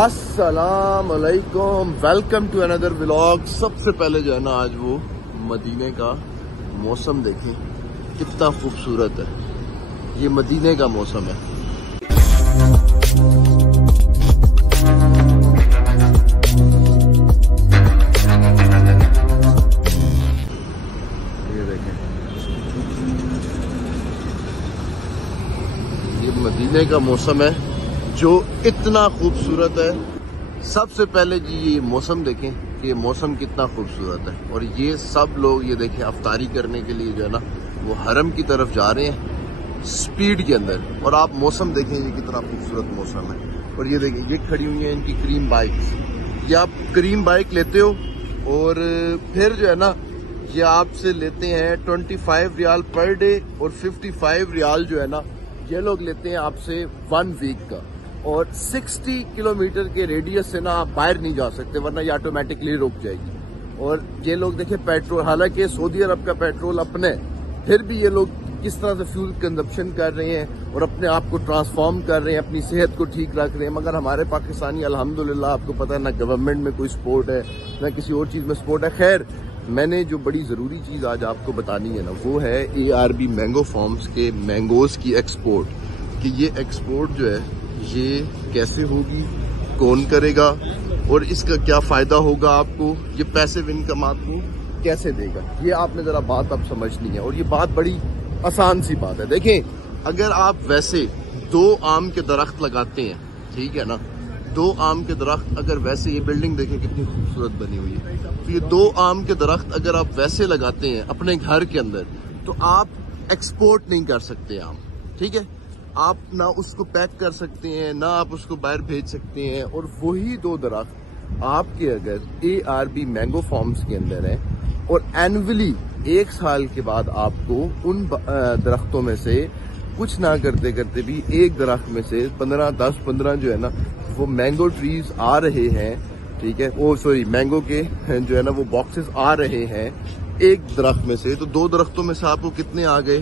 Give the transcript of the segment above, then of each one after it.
अस्सलाम वालेकुम, welcome to another vlog. सबसे पहले जो है ना, आज वो मदीने का मौसम देखें कितना खूबसूरत है। ये मदीने का मौसम है। ये देखें, ये मदीने का मौसम है जो इतना खूबसूरत है। सबसे पहले जी ये मौसम देखें कि ये मौसम कितना खूबसूरत है। और ये सब लोग ये देखें अफ्तारी करने के लिए जो है ना वो हरम की तरफ जा रहे हैं स्पीड के अंदर। और आप मौसम देखें, ये कितना खूबसूरत मौसम है। और ये देखें, ये खड़ी हुई है इनकी क्रीम बाइक्स। ये आप क्रीम बाइक लेते हो और फिर जो है ना ये आपसे लेते हैं 25 रियाल पर डे, और 55 रियाल जो है ना ये लोग लेते हैं आपसे 1 वीक का। और 60 किलोमीटर के रेडियस से ना आप बाहर नहीं जा सकते, वरना ये ऑटोमेटिकली रुक जाएगी। और ये लोग देखें पेट्रोल, हालांकि सऊदी अरब का पेट्रोल अपने, फिर भी ये लोग किस तरह से फ्यूल कंजप्शन कर रहे हैं और अपने आप को ट्रांसफॉर्म कर रहे हैं, अपनी सेहत को ठीक रख रहे हैं। मगर हमारे पाकिस्तानी अल्हम्दुलिल्लाह, आपको पता है ना गवर्नमेंट में कोई सपोर्ट है ना किसी और चीज में सपोर्ट है। खैर, मैंने जो बड़ी जरूरी चीज आज आपको बतानी है ना, वो है ARB मैंगो फार्म्स के मैंगोज की एक्सपोर्ट। कि ये एक्सपोर्ट जो है ये कैसे होगी, कौन करेगा और इसका क्या फायदा होगा आपको, ये पैसिव इनकम आपको कैसे देगा, ये आपने जरा बात अब समझनी है। और ये बात बड़ी आसान सी बात है। देखें, अगर आप वैसे 2 आम के दरख्त लगाते हैं, ठीक है ना, 2 आम के दरख्त अगर वैसे, ये बिल्डिंग देखें कितनी खूबसूरत बनी हुई है, तो ये 2 आम के दरख्त अगर आप वैसे लगाते हैं अपने घर के अंदर, तो आप एक्सपोर्ट नहीं कर सकते आम, ठीक है। आप ना उसको पैक कर सकते हैं, ना आप उसको बाहर भेज सकते हैं। और वही 2 दरख्त आपके अगर ARB मैंगो फार्म्स के अंदर है और एनुअली 1 साल के बाद आपको उन दरख्तों में से कुछ ना करते करते भी एक दरख्त में से 10-15 जो है ना वो मैंगो ट्रीज आ रहे हैं, ठीक है। ओ सॉरी, मैंगो के जो है ना वो बॉक्सेस आ रहे हैं एक दरख्त में से। तो 2 दरख्तों में से आपको कितने आ गए?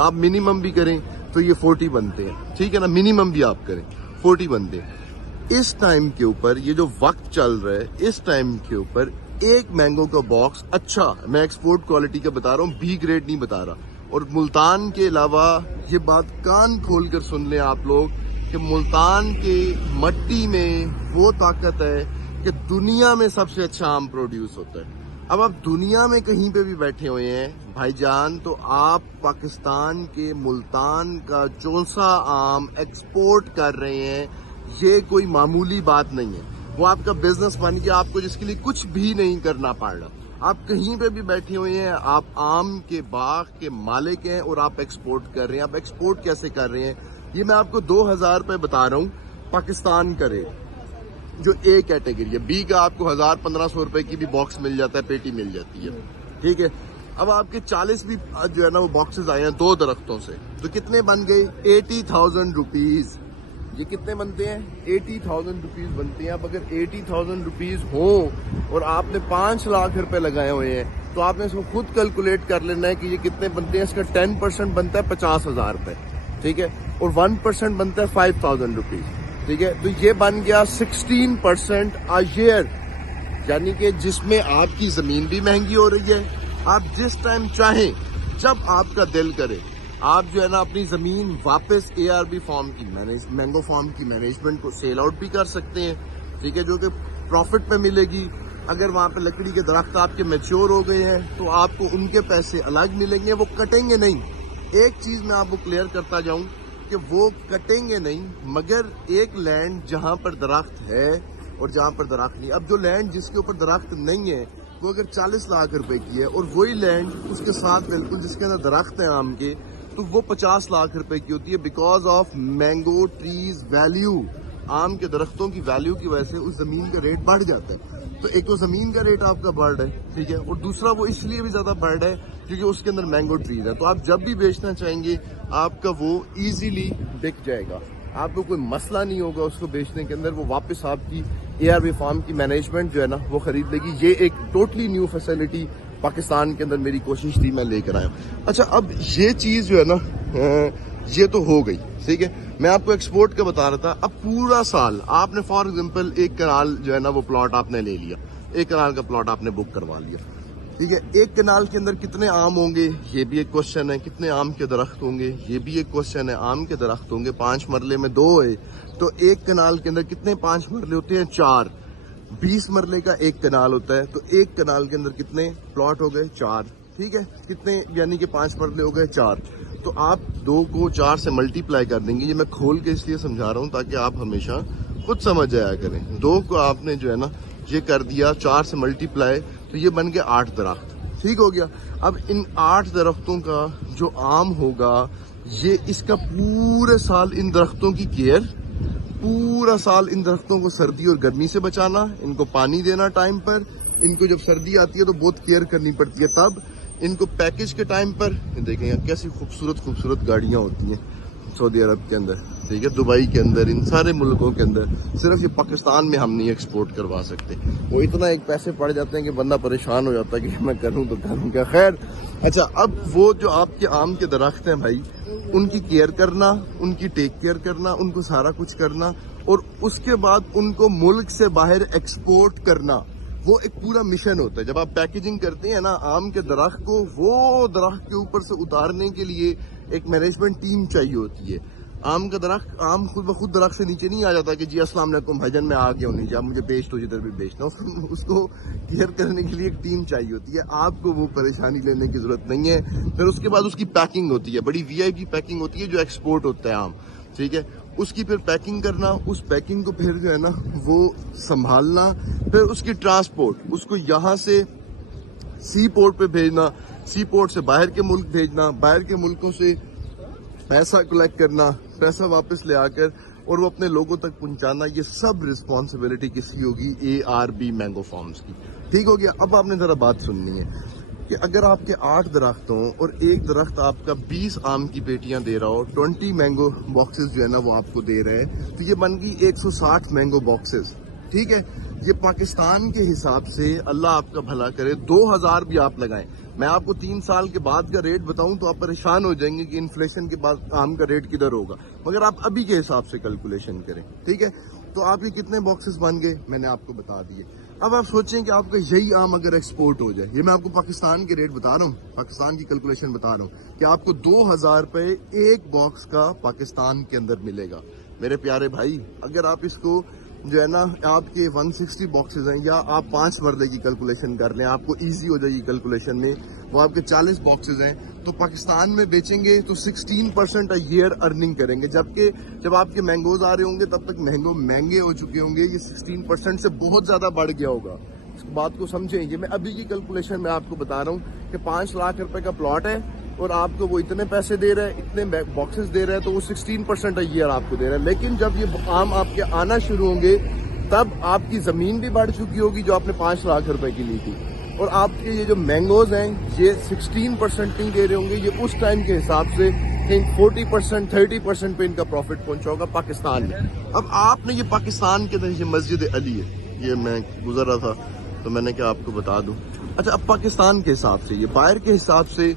आप मिनिमम भी करें तो ये 40 बनते हैं, ठीक है ना। मिनिमम भी आप करें 40 बनते हैं। इस टाइम के ऊपर, ये जो वक्त चल रहा है, इस टाइम के ऊपर एक मैंगो का बॉक्स, अच्छा मैं एक्सपोर्ट क्वालिटी का बता रहा हूँ, B ग्रेड नहीं बता रहा। और मुल्तान के अलावा, ये बात कान खोल कर सुन लें आप लोग, कि मुल्तान के मट्टी में वो ताकत है कि दुनिया में सबसे अच्छा आम प्रोड्यूस होता है। अब आप दुनिया में कहीं पे भी बैठे हुए हैं भाईजान, तो आप पाकिस्तान के मुल्तान का चौसा आम एक्सपोर्ट कर रहे हैं। ये कोई मामूली बात नहीं है। वो आपका बिजनेस बन गया, आपको जिसके लिए कुछ भी नहीं करना पड़ रहा। आप कहीं पे भी बैठे हुए हैं, आप आम के बाग के मालिक हैं और आप एक्सपोर्ट कर रहे हैं। आप एक्सपोर्ट कैसे कर रहे हैं, ये मैं आपको 2000 रुपए बता रहा हूँ पाकिस्तान का रेट, जो A कैटेगरी है। B का आपको 1000-1500 रुपए की भी बॉक्स मिल जाता है, पेटी मिल जाती है, ठीक है। अब आपके 40 भी जो है ना वो बॉक्सेस आए हैं 2 दरख्तों से, तो कितने बन गए? 80,000 रुपीज। ये कितने बनते हैं? 80,000 रुपीज बनते हैं। अब अगर 80,000 रुपीज हो और आपने 5 लाख रुपए लगाए हुए हैं, तो आपने इसको खुद कैलकुलेट कर लेना है कि ये कितने बनते हैं। इसका 10% बनता है 50,000 रुपए, ठीक है। और 1% बनता है 5,000 रुपीज, ठीक है। तो ये बन गया 16% a year, यानी कि जिसमें आपकी जमीन भी महंगी हो रही है। आप जिस टाइम चाहें, जब आपका दिल करे, आप जो है ना अपनी जमीन वापस ARB फार्म की मैंगो फार्म की मैनेजमेंट को सेल आउट भी कर सकते हैं, ठीक है, जो कि प्रॉफिट पे मिलेगी। अगर वहां पे लकड़ी के दरख्त आपके मैच्योर हो गए हैं तो आपको उनके पैसे अलग मिलेंगे, वो कटेंगे नहीं। एक चीज मैं आपको क्लियर करता जाऊं कि वो कटेंगे नहीं, मगर एक लैंड जहां पर दरख्त है और जहां पर दरख्त नहीं। अब जो लैंड जिसके ऊपर दरख्त नहीं है, वो अगर 40 लाख रुपए की है, और वही लैंड उसके साथ बिल्कुल जिसके अंदर दरख्त है आम के, तो वो 50 लाख रुपए की होती है। Because of mango trees value, आम के दरख्तों की वैल्यू की वजह से उस जमीन का रेट बढ़ जाता है। तो एक तो जमीन का रेट आपका बढ़ रहा है, ठीक है, और दूसरा वो इसलिए भी ज्यादा बढ़ रहा है क्योंकि उसके अंदर मैंगो ट्रीज है। तो आप जब भी बेचना चाहेंगे आपका वो इजीली बिक जाएगा, आपको कोई मसला नहीं होगा उसको बेचने के अंदर। वो वापस आपकी ARB फार्म की मैनेजमेंट जो है ना वो खरीद लेगी। ये एक टोटली न्यू फैसिलिटी पाकिस्तान के अंदर मेरी कोशिश थी, मैं लेकर आया। अच्छा, अब ये चीज जो है ना ये तो हो गई, ठीक है। मैं आपको एक्सपोर्ट का बता रहा था। अब पूरा साल आपने फॉर एग्जांपल एक कनाल जो है ना वो प्लॉट आपने ले लिया, एक कनाल का प्लॉट आपने बुक करवा लिया, ठीक है। एक कनाल के अंदर कितने आम होंगे ये भी एक क्वेश्चन है, कितने आम के दरख्त होंगे ये भी एक क्वेश्चन है। आम के दरख्त होंगे 5 मरले में 2 है, तो एक कनाल के अंदर कितने 5 मरले होते हैं 4। 20 मरले का एक कनाल होता है, तो एक कनाल के अंदर कितने प्लॉट हो गए 4, ठीक है। कितने यानी कि 5 मरले हो गए 4, तो आप 2 को 4 से मल्टीप्लाई कर देंगे। ये मैं खोल के इसलिए समझा रहा हूँ ताकि आप हमेशा खुद समझ जाया करें। 2 को आपने जो है ना ये कर दिया 4 से मल्टीप्लाई, तो ये बन गया 8 दरख्त, ठीक हो गया। अब इन 8 दरख्तों का जो आम होगा, ये इसका पूरे साल इन दरख्तों की केयर, पूरा साल इन दरख्तों को सर्दी और गर्मी से बचाना, इनको पानी देना टाइम पर, इनको जब सर्दी आती है तो बहुत केयर करनी पड़ती है, तब इनको पैकेज के टाइम पर। देखें यहाँ कैसी खूबसूरत खूबसूरत गाड़ियां होती हैं सऊदी अरब के अंदर, ठीक है, दुबई के अंदर, इन सारे मुल्कों के अंदर। सिर्फ ये पाकिस्तान में हम नहीं एक्सपोर्ट करवा सकते, वो इतना एक पैसे पड़ जाते हैं कि बंदा परेशान हो जाता है कि मैं करूं तो करूं क्या। खैर, अच्छा, अब वो जो आपके आम के दरख्त हैं भाई, उनकी केयर करना, उनकी टेक केयर करना, उनको सारा कुछ करना, और उसके बाद उनको मुल्क से बाहर एक्सपोर्ट करना, वो एक पूरा मिशन होता है। जब आप पैकेजिंग करते हैं ना आम के दरख्त को, वो दरख्त के ऊपर से उतारने के लिए एक मैनेजमेंट टीम चाहिए होती है। आम का दरख्त, आम खुद ब खुद दरख्त से नीचे नहीं आ जाता कि जी अस्सलाम वालेकुम भाईजान मैं आ गया हूँ नीचे, आप मुझे बेच दो जिधर भी बेचना हो। उसको केयर करने के लिए एक टीम चाहिए होती है, आपको वो परेशानी लेने की जरूरत नहीं है। फिर उसके बाद उसकी पैकिंग होती है, बड़ी VIP पैकिंग होती है जो एक्सपोर्ट होता है आम, ठीक है। उसकी फिर पैकिंग करना, उस पैकिंग को फिर जो है ना वो संभालना, फिर उसकी ट्रांसपोर्ट, उसको यहाँ से सी पोर्ट पे भेजना, सी पोर्ट से बाहर के मुल्क भेजना, बाहर के मुल्कों से पैसा कलेक्ट करना, पैसा वापस ले आकर और वो अपने लोगों तक पहुंचाना, ये सब रिस्पॉन्सिबिलिटी किसकी होगी? ARB मैंगो फार्म्स की, ठीक हो गया। अब आपने जरा बात सुननी है कि अगर आपके 8 दरख्त हों और एक दरख्त आपका 20 आम की पेटियां दे रहा हो, 20 मैंगो बॉक्सेस जो है ना वो आपको दे रहे हैं, तो ये बन गई 160 मैंगो बॉक्सेस, ठीक है। ये पाकिस्तान के हिसाब से, अल्लाह आपका भला करे, 2000 भी आप लगाएं, मैं आपको 3 साल के बाद का रेट बताऊं तो आप परेशान हो जाएंगे कि इन्फ्लेशन के बाद आम का रेट किधर होगा, मगर आप अभी के हिसाब से कैलकुलेशन करें, ठीक है। तो आपके कितने बॉक्सेस बन गए मैंने आपको बता दिए। अब आप सोचें कि आपका यही आम अगर एक्सपोर्ट हो जाए, ये मैं आपको पाकिस्तान के रेट बता रहा हूँ, पाकिस्तान की कैलकुलेशन बता रहा हूँ कि आपको 2000 रुपए एक बॉक्स का पाकिस्तान के अंदर मिलेगा। मेरे प्यारे भाई, अगर आप इसको जो है ना आपके 160 बॉक्सेस हैं, या आप 5 मरले की कैलकुलेशन कर लें, आपको इजी हो जाएगी कैलकुलेशन में, वो आपके 40 बॉक्सेस हैं, तो पाकिस्तान में बेचेंगे तो 16% अ ईयर अर्निंग करेंगे। जबकि जब आपके मैंगोज आ रहे होंगे तब तक मैंगो महंगे हो चुके होंगे, ये 16% से बहुत ज्यादा बढ़ गया होगा। इस बात को समझेंगे। मैं अभी की कैलकुलेशन में आपको बता रहा हूँ कि 5 लाख रुपए का प्लॉट है और आपको वो इतने पैसे दे रहे हैं, इतने बॉक्सेस दे रहे हैं, तो वो 16% अ ईयर आपको दे रहा है। लेकिन जब ये आम आपके आना शुरू होंगे तब आपकी जमीन भी बढ़ चुकी होगी जो आपने 5 लाख रुपए की ली थी, और आपके ये जो मैंगोज हैं ये 16% नहीं दे रहे होंगे। ये उस टाइम के हिसाब से कहीं 40% 30% पे इनका प्रॉफिट पहुंचा होगा पाकिस्तान में। अब आपने ये पाकिस्तान के अंदर मस्जिद अली है, ये मैं गुजर रहा था तो मैंने क्या आपको बता दूं। अच्छा, अब पाकिस्तान के हिसाब से, ये बाहर के हिसाब से,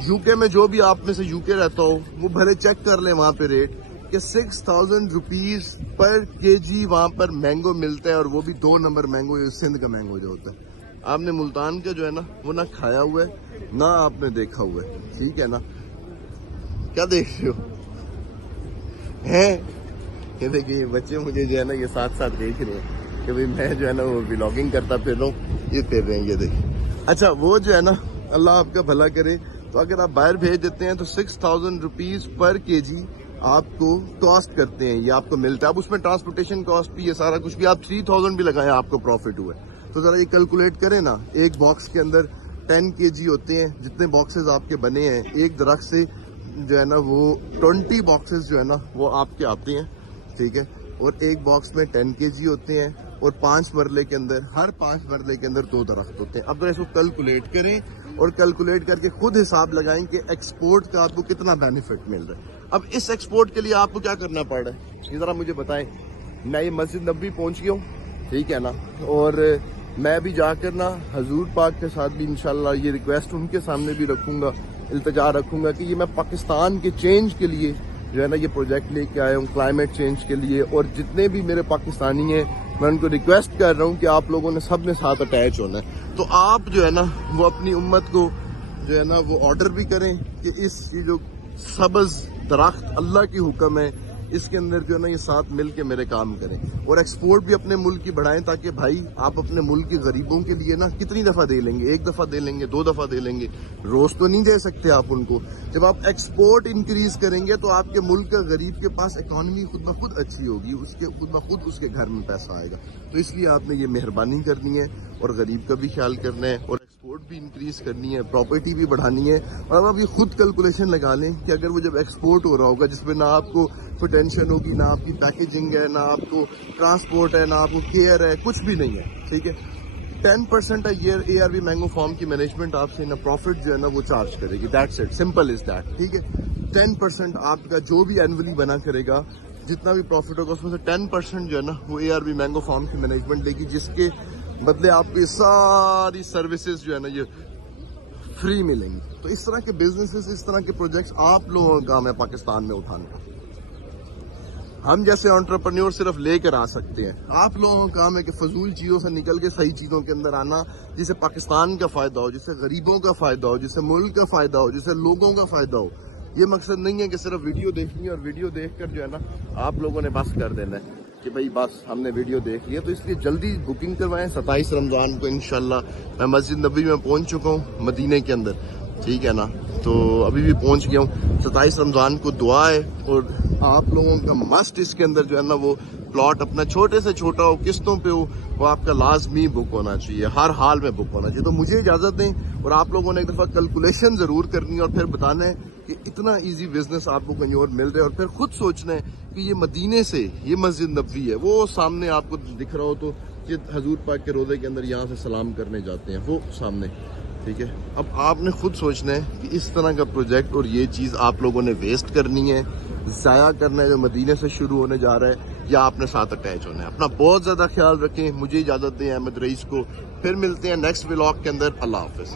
यूके में जो भी आप में से यूके रहता हो वो भले चेक कर ले वहां पे रेट कि 6000 रुपीज पर केजी वहां पर मैंगो मिलता है, और वो भी 2 नंबर मैंगो, सिंध का मैंगो जो होता है। आपने मुल्तान का जो है ना वो ना खाया हुआ है ना आपने देखा हुआ है, ठीक है ना। क्या देख रहे हो हैं? ये देखिए बच्चे मुझे जो है ना ये साथ साथ देख रहे हैं कि भाई मैं जो है ना वो व्लॉगिंग करता फिर रहा हूँ, ये फिर रहे हैं, ये देखिए। अच्छा, वो जो है ना अल्लाह आपका भला करे, तो अगर आप बाहर भेज देते हैं तो 6000 रुपीज पर केजी आपको कॉस्ट करते हैं, ये आपको मिलता है। अब उसमें ट्रांसपोर्टेशन कॉस्ट भी, ये सारा कुछ भी, आप 3000 भी लगाए आपको प्रॉफिट हुआ है। तो जरा ये कैलकुलेट करें ना, एक बॉक्स के अंदर 10 केजी होते हैं, जितने बॉक्सेस आपके बने हैं एक दरख्त से जो है ना वो 20 बॉक्सेस जो है ना वो आपके आते हैं, ठीक है। और एक बॉक्स में 10 केजी होते हैं, और 5 मरले के अंदर, हर 5 मरले के अंदर 2 दरख्त होते हैं। अब जरा इसको कैलकुलेट करें और कैलकुलेट करके खुद हिसाब लगाएं कि एक्सपोर्ट का आपको कितना बेनिफिट मिल रहा है। अब इस एक्सपोर्ट के लिए आपको क्या करना पड़ रहा है ये जरा मुझे बताएं। मैं ये मस्जिद नबी पहुंच गया हूँ, ठीक है ना, और मैं भी जाकर ना हजूर पाक के साथ भी इंशाल्लाह ये रिक्वेस्ट उनके सामने भी रखूंगा, इल्तिजा रखूंगा कि ये मैं पाकिस्तान के चेंज के लिए जो है ना ये प्रोजेक्ट लेके आया हूँ क्लाइमेट चेंज के लिए। और जितने भी मेरे पाकिस्तानी हैं मैं उनको रिक्वेस्ट कर रहा हूँ कि आप लोगों ने सब ने साथ अटैच होना है। तो आप जो है ना वो अपनी उम्मत को जो है ना वो ऑर्डर भी करें कि इस ये जो सब्ज दरख्त अल्लाह की हुक्म है इसके अंदर जो है ना ये साथ मिल के मेरे काम करें। और एक्सपोर्ट भी अपने मुल्क की बढ़ाएं, ताकि भाई आप अपने मुल्क के गरीबों के लिए ना कितनी दफा दे लेंगे, एक दफा दे लेंगे, 2 दफा दे लेंगे, रोज तो नहीं दे सकते आप उनको। जब आप एक्सपोर्ट इंक्रीज करेंगे तो आपके मुल्क का गरीब के पास इकोनॉमी खुद ब खुद अच्छी होगी, उसके खुद ब खुद उसके घर में पैसा आएगा। तो इसलिए आपने ये मेहरबानी करनी है और गरीब का भी ख्याल करना है और एक्सपोर्ट भी इंक्रीज करनी है, प्रॉपर्टी भी बढ़ानी है। और अब आप ये खुद कैलकुलेशन लगा लें कि अगर वो जब एक्सपोर्ट हो रहा होगा जिसमें ना आपको कोई टेंशन होगी, ना आपकी पैकेजिंग है, ना आपको ट्रांसपोर्ट है, ना आपको केयर है, कुछ भी नहीं है, ठीक है। 10% a year ARV mango farm की मैनेजमेंट आपसे ना प्रॉफिट जो है ना वो चार्ज करेगी। That's it, simple is that, ठीक है। 10% आपका जो भी एनुअली बना करेगा, जितना भी प्रॉफिट होगा उसमें से 10% जो है ना वो ARV मैंगो फार्म की मैनेजमेंट लेगी, जिसके बदले आपको सारी सर्विसेज जो है ना ये फ्री मिलेंगी। तो इस तरह के बिजनेसेस, इस तरह के प्रोजेक्ट्स आप लोगों का काम है पाकिस्तान में उठाना। हम जैसे एंटरप्रेन्योर सिर्फ लेकर आ सकते हैं, आप लोगों का काम है कि फजूल चीजों से निकल के सही चीजों के अंदर आना, जिससे पाकिस्तान का फायदा हो, जिससे गरीबों का फायदा हो, जिससे मुल्क का फायदा हो, जिससे लोगों का फायदा हो। ये मकसद नहीं है कि सिर्फ वीडियो देखनी है और वीडियो देखकर जो है ना आप लोगों ने बस कर देना है कि भाई बस हमने वीडियो देख लिया। तो इसलिए जल्दी बुकिंग करवाएं। 27 रमजान को इंशाल्लाह मैं मस्जिद नबी में पहुंच चुका हूँ मदीने के अंदर, ठीक है ना। तो अभी भी पहुंच गया हूँ। 27 रमजान को दुआ है और आप लोगों का मस्ट इसके अंदर जो है ना वो प्लॉट अपना छोटे से छोटा हो, किस्तों पे हो, वो आपका लाजमी बुक होना चाहिए, हर हाल में बुक होना चाहिए। तो मुझे इजाजत दें और आप लोगों ने एक दफा कैलकुलेशन जरूर करनी है और फिर बताना है कि इतना इजी बिजनेस आपको कहीं और मिल रहा है। और फिर खुद सोचना है कि ये मदीने से ये मस्जिद नबवी है, वो सामने आपको दिख रहा हो तो ये हजूर पाक के रोजे के अंदर यहाँ से सलाम करने जाते हैं, वो सामने, ठीक है। अब आपने खुद सोचना है कि इस तरह का प्रोजेक्ट और ये चीज आप लोगों ने वेस्ट करनी है, जाया करना है जो मदीने से शुरू होने जा रहा है, या आपने साथ अटैच होना है। अपना बहुत ज्यादा ख्याल रखें। मुझे इजाजत दें अहमद रईस को। फिर मिलते हैं नेक्स्ट व्लॉग के अंदर। अल्लाह हाफिज।